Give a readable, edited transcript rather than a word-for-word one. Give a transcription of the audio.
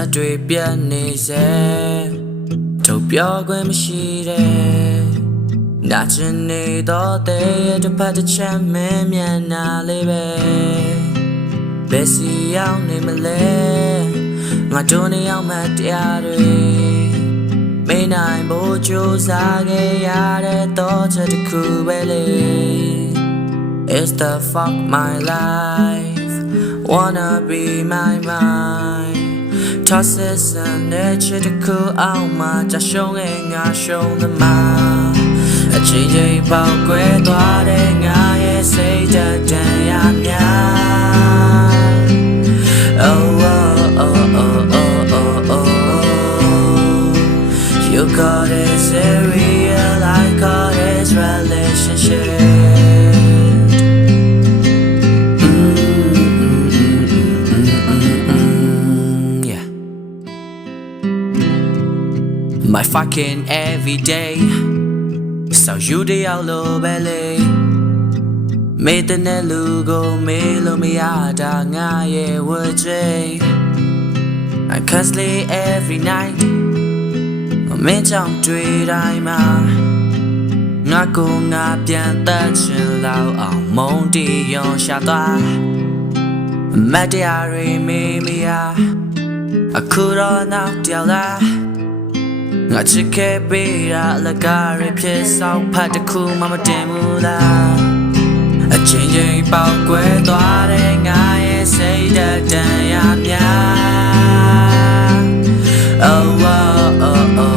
ဆက်တွေပြတ်နေစေထုတ်ပြောခွင့်မရှိတဲ့နာချင်နေတော့တဲ့တစ်ဖက်တစ်ချက်မင်းမြန်နာလေးပဲဘယ်စီရောက်နေမလဲငါတို့နေအောင်မတရားတွေမင်းနိုင်ဖို့ကြိုးစားခဲ့ရတဲ့တော့ချက်တစ်ခုပဲလေ It's the fuck my life wanna be my mind tosses and the chit cool out my just showing I show the man a change bao quê toa de nga ye say the day I'm oh oh oh oh oh oh oh you got it real I got it relationship My fucking everyday So you the all belly Made the nelugo melo miada nga ye wuje I constantly every night I'm in jump tweet I'm Nga ko nga pian ta chin lao ang mong di yon sha toa Madiari me mia I could on out diao laငါချစ်ခဲ့ပေးတာလကားရဖြစ်ဆောင်ဖတ်တခုမှမတင်ဘူးလားအချင်းချင်းပေါက်ကွဲသွားတဲ့ငါရဲ့စိတ်ဓာတ်တန်ရများ Oh oh oh oh